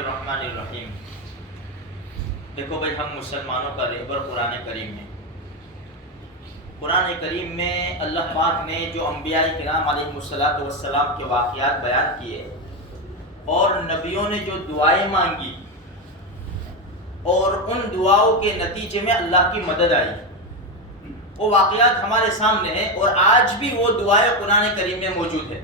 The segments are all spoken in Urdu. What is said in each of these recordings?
الرحمن الرحیم۔ دیکھو بھائی، ہم مسلمانوں کا رہبر قرآن کریم ہے۔ قرآن کریم میں اللہ پاک نے جو انبیاء کرام علیہ السلام کے واقعات بیان کیے اور نبیوں نے جو دعائیں مانگی اور ان دعاؤں کے نتیجے میں اللہ کی مدد آئی، وہ واقعات ہمارے سامنے ہیں، اور آج بھی وہ دعائیں قرآن کریم میں موجود ہے۔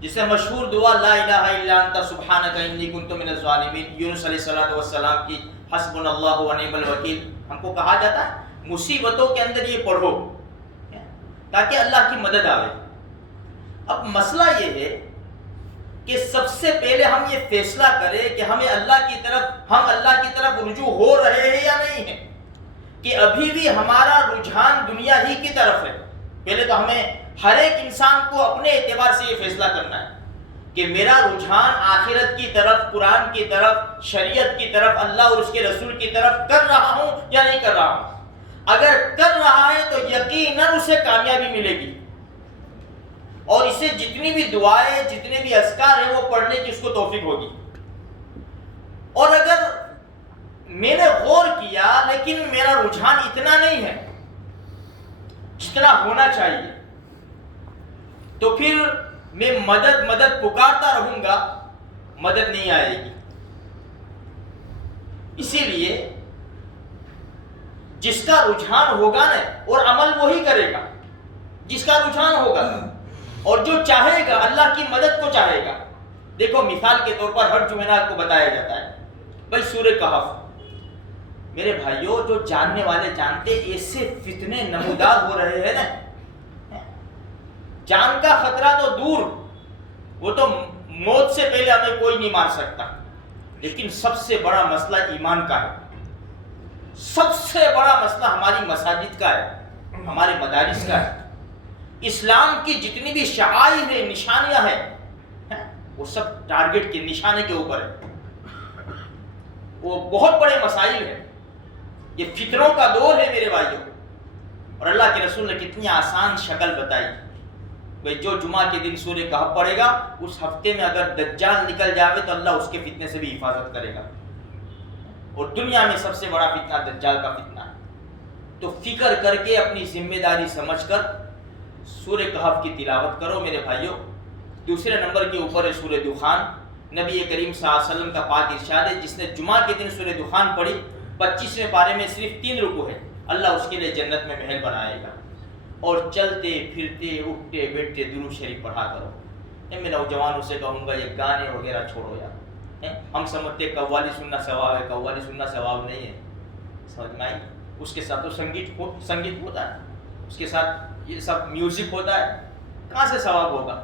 جسے مشہور دعا لا الہ الا انت سبحانک انی کنت من الظالمین، یونس علیہ السلام کی حسبنا اللہ ونعم الوکیل، ہم کو کہا جاتا ہے مصیبتوں کے اندر یہ پڑھو تاکہ اللہ کی مدد آئے۔ اب مسئلہ یہ ہے کہ سب سے پہلے ہم یہ فیصلہ کریں کہ ہم اللہ کی طرف رجوع ہو رہے ہیں یا نہیں ہیں، کہ ابھی بھی ہمارا رجحان دنیا ہی کی طرف ہے۔ پہلے تو ہمیں ہر ایک انسان کو اپنے اعتبار سے یہ فیصلہ کرنا ہے کہ میرا رجحان آخرت کی طرف، قرآن کی طرف، شریعت کی طرف، اللہ اور اس کے رسول کی طرف کر رہا ہوں یا نہیں کر رہا ہوں۔ اگر کر رہا ہے تو یقیناً اسے کامیابی ملے گی، اور اسے جتنی بھی دعائیں، جتنے بھی اذکار ہیں وہ پڑھنے کی اس کو توفیق ہوگی۔ اور اگر میں نے غور کیا لیکن میرا رجحان اتنا نہیں ہے جتنا ہونا چاہیے، تو پھر میں مدد پکارتا رہوں گا، مدد نہیں آئے گی۔ اسی لیے جس کا رجحان ہوگا نا، اور عمل وہی کرے گا جس کا رجحان ہوگا، اور جو چاہے گا اللہ کی مدد کو چاہے گا۔ دیکھو مثال کے طور پر ہر جمعرات کو بتایا جاتا ہے بھائی سورہ کہف، میرے بھائیوں جو جاننے والے جانتے، ایسے فتنے نمودار ہو رہے ہیں نا، جان کا خطرہ تو دور، وہ تو موت سے پہلے ہمیں کوئی نہیں مار سکتا، لیکن سب سے بڑا مسئلہ ایمان کا ہے، سب سے بڑا مسئلہ ہماری مساجد کا ہے، ہمارے مدارس کا ہے۔ اسلام کی جتنی بھی شعائر ہیں، نشانیاں ہیں، وہ سب ٹارگٹ کے نشانے کے اوپر ہے۔ وہ بہت بڑے مسائل ہیں، یہ فتنوں کا دور ہے میرے بھائیوں۔ اور اللہ کے رسول نے کتنی آسان شکل بتائی، بھئی جو جمعہ کے دن سورہ کہف پڑھے گا، اس ہفتے میں اگر دجال نکل جاوے تو اللہ اس کے فتنے سے بھی حفاظت کرے گا، اور دنیا میں سب سے بڑا فتنہ دجال کا فتنہ ہے۔ تو فکر کر کے اپنی ذمہ داری سمجھ کر سورہ کہف کی تلاوت کرو میرے بھائیوں۔ دوسرے نمبر کے اوپر ہے سورہ دخان۔ نبی کریم صلی اللہ علیہ وسلم کا پاک ارشاد ہے، جس نے جمعہ کے دن سورہ دخان پڑھی، 25ویں پارے میں صرف 3 رکوع ہے، اللہ اس کے لیے جنت میں محل بنائے گا۔ اور چلتے پھرتے اٹھتے بیٹھتے درود شریف پڑھا کرو۔ میں نوجوانوں سے کہوں گا یہ گانے وغیرہ چھوڑو یار۔ ہم سمجھتے قوالی سننا ثواب ہے، قوالی سننا ثواب نہیں ہے، سمجھ میں آئی؟ اس کے ساتھ تو سنگیت ہوتا ہے، اس کے ساتھ یہ سب میوزک ہوتا ہے، کہاں سے ثواب ہوگا؟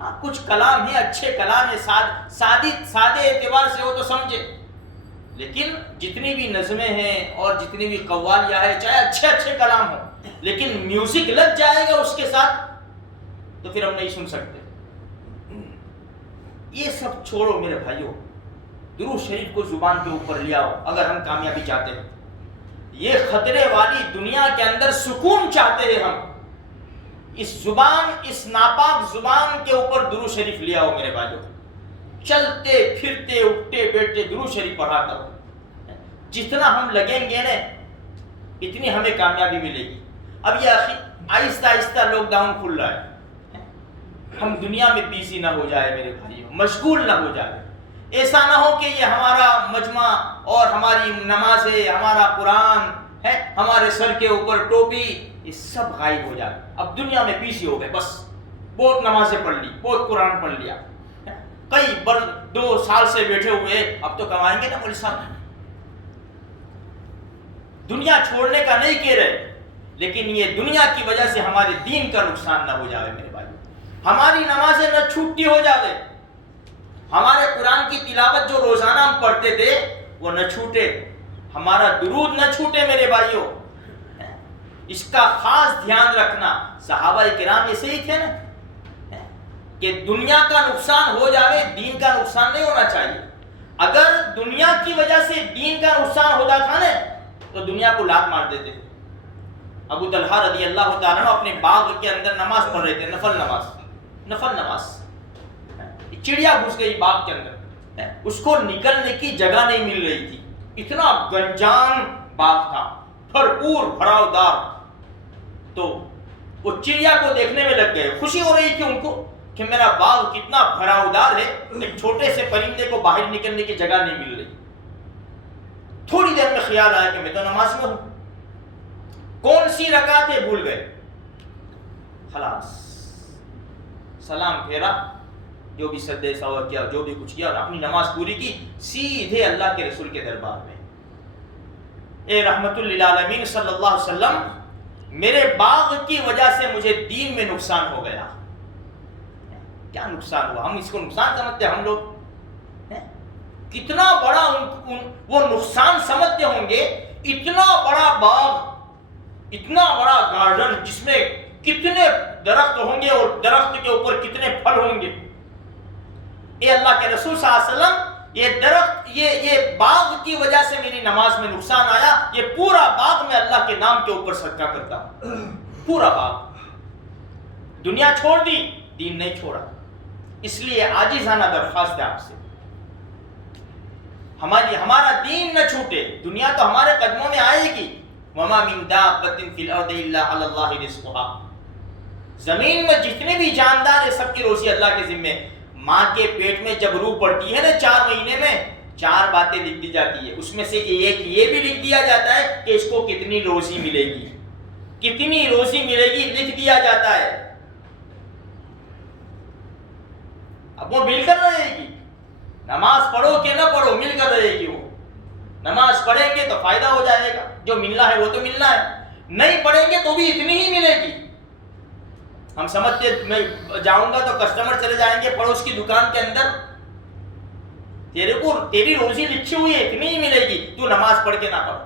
ہاں کچھ کلام ہے، اچھے کلام ہے، سادے اعتبار سے ہو تو سمجھے، لیکن جتنی بھی نظمیں ہیں اور جتنی بھی قوالیاں ہیں، چاہے اچھے کلام ہوں، لیکن میوزک لگ جائے گا اس کے ساتھ تو پھر ہم نہیں سن سکتے۔ یہ سب چھوڑو میرے بھائیوں، درود شریف کو زبان کے اوپر لے آؤ اگر ہم کامیابی چاہتے ہیں۔ یہ خطرے والی دنیا کے اندر سکون چاہتے ہیں ہم، اس ناپاک زبان کے اوپر درود شریف لے آؤ میرے بھائیوں۔ چلتے پھرتے اٹھتے بیٹھتے درود شریف پڑھا کرو، جتنا ہم لگیں گے نا اتنی ہمیں کامیابی ملے گی۔ اب یہ آہستہ آہستہ لاک ڈاؤن کھل رہا ہے، ہم دنیا میں بیزی نہ ہو جائے میرے بھائیوں، مشغول نہ ہو جائے۔ ایسا نہ ہو کہ یہ ہمارا مجمع اور ہماری نماز ہے، ہمارا قرآن ہے، ہمارے سر کے اوپر ٹوپی، یہ سب غائب ہو جائے۔ اب دنیا میں بیزی ہو گئے، بس بہت نمازیں پڑھ لی، بہت قرآن پڑھ لیا، کئی 2 سال سے بیٹھے ہوئے، اب تو کمائیں گے نا مولوی صاحب۔ دنیا چھوڑنے کا نہیں کہہ رہے، لیکن یہ دنیا کی وجہ سے ہمارے دین کا نقصان نہ ہو جائے میرے بھائی، ہماری نمازیں نہ چھوٹتی ہو جاوے، ہمارے قرآن کی تلاوت جو روزانہ ہم پڑھتے تھے وہ نہ چھوٹے، ہمارا درود نہ چھوٹے میرے بھائیوں۔ اس کا خاص دھیان رکھنا۔ صحابہ کرام ایسے ہی تھے نا، کہ دنیا کا نقصان ہو جاوے، دین کا نقصان نہیں ہونا چاہیے۔ اگر دنیا کی وجہ سے دین کا نقصان ہوتا تھا نا تو دنیا کو لات مار دیتے۔ ابو طلحہ رضی اللہ تعالیٰ عنہ اپنے باغ کے اندر نماز پڑھ رہے تھے، نفل نماز، چڑیا گھس گئی باغ کے اندر، اس کو نکلنے کی جگہ نہیں مل رہی تھی، اتنا گنجان باغ تھا، بھرپور بھراؤدار. تو وہ چڑیا کو دیکھنے میں لگ گئے، خوشی ہو رہی تھی ان کو کہ میرا باغ کتنا بھراؤدار ہے، ایک چھوٹے سے پرندے کو باہر نکلنے کی جگہ نہیں مل رہی. تھوڑی دیر میں خیال آیا کہ میں تو نماز میں ہوں، کون سی رکعت ہے بھول گئے. خلاص سلام پھیرا، جو بھی سجدے سوا کیا، جو بھی کچھ کیا، اور اپنی نماز پوری کی، سیدھے اللہ کے رسول کے دربار میں. اے رحمت للعالمین صلی اللہ علیہ وسلم، میرے باغ کی وجہ سے مجھے دین میں نقصان ہو گیا. کیا نقصان ہوا؟ ہم اس کو نقصان سمجھتے، ہم لوگ کتنا بڑا وہ نقصان سمجھتے ہوں گے. اتنا بڑا باغ، اتنا بڑا گارڈن جس میں کتنے درخت ہوں گے اور درخت کے اوپر کتنے پھل ہوں گے. اے اللہ کے رسول صلی اللہ علیہ وسلم، یہ درخت، یہ باغ کی وجہ سے میری نماز میں نقصان آیا. یہ پورا باغ میں اللہ کے نام کے اوپر صدقہ کرتا ہوں، پورا باغ. دنیا چھوڑ دی، دین نہیں چھوڑا. اس لیے عاجزانہ درخواست ہے آپ سے، ہمارا دین نہ چھوٹے. دنیا تو ہمارے قدموں میں آئے گی. وما من دابۃ فی الارض الا علی اللہ رزقها. زمین میں جتنے بھی جاندار ہیں سب کی روزی اللہ کے ذمے. ماں کے پیٹ میں جب روح پڑتی ہے نا 4 مہینے میں، 4 باتیں لکھ دی جاتی ہے. اس میں سے ایک یہ بھی لکھ دیا جاتا ہے کہ اس کو کتنی روزی ملے گی، کتنی روزی ملے گی لکھ دیا جاتا ہے. اب وہ مل کر رہے گی، نماز پڑھو کہ نہ پڑھو مل کر رہے گی. وہ نماز پڑھیں گے تو فائدہ ہو جائے گا، جو ملنا ہے وہ تو ملنا ہے. نہیں پڑھیں گے تو بھی اتنی ہی ملے گی. ہم سمجھتے میں جاؤں گا تو کسٹمر چلے جائیں گے پڑوس کی دکان کے اندر، تیری روزی لکھی ہوئی ہے اتنی ہی ملے گی، تو نماز پڑھ کے نہ پڑھ.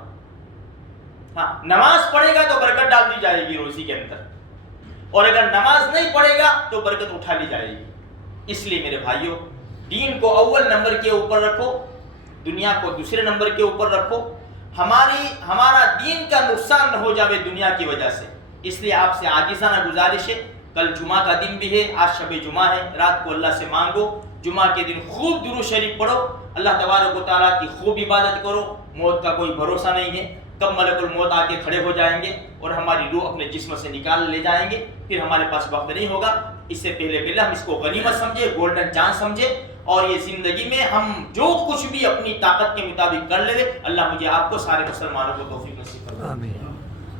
ہاں نماز پڑھے گا تو برکت ڈال دی جائے گی روزی کے اندر، اور اگر نماز نہیں پڑھے گا تو برکت اٹھا لی جائے گی. اس لیے میرے بھائیوں، دین کو اول نمبر کے اوپر رکھو، دنیا کو دوسرے نمبر کے اوپر رکھو. ہمارا دین کا نقصان نہ ہو جائے دنیا کی وجہ سے. اس لیے آپ سے عاجزانہ گزارش ہے، کل جمعہ کا دن بھی ہے، آج شب جمعہ ہے، رات کو اللہ سے مانگو. جمعہ کے دن خوب درود شریف پڑھو، اللہ تبارک و تعالیٰ کی خوب عبادت کرو. موت کا کوئی بھروسہ نہیں ہے، کب ملک الموت آ کے کھڑے ہو جائیں گے اور ہماری روح اپنے جسم سے نکال لے جائیں گے، پھر ہمارے پاس وقت نہیں ہوگا. اس سے پہلے ہم اس کو غنیمت سمجھے، گولڈن چانس سمجھے، اور یہ زندگی میں ہم جو کچھ بھی اپنی طاقت کے مطابق کر لے. اللہ مجھے آپ کو سارے مسلمانوں کو توفیق نصیب فرمائے. آمین.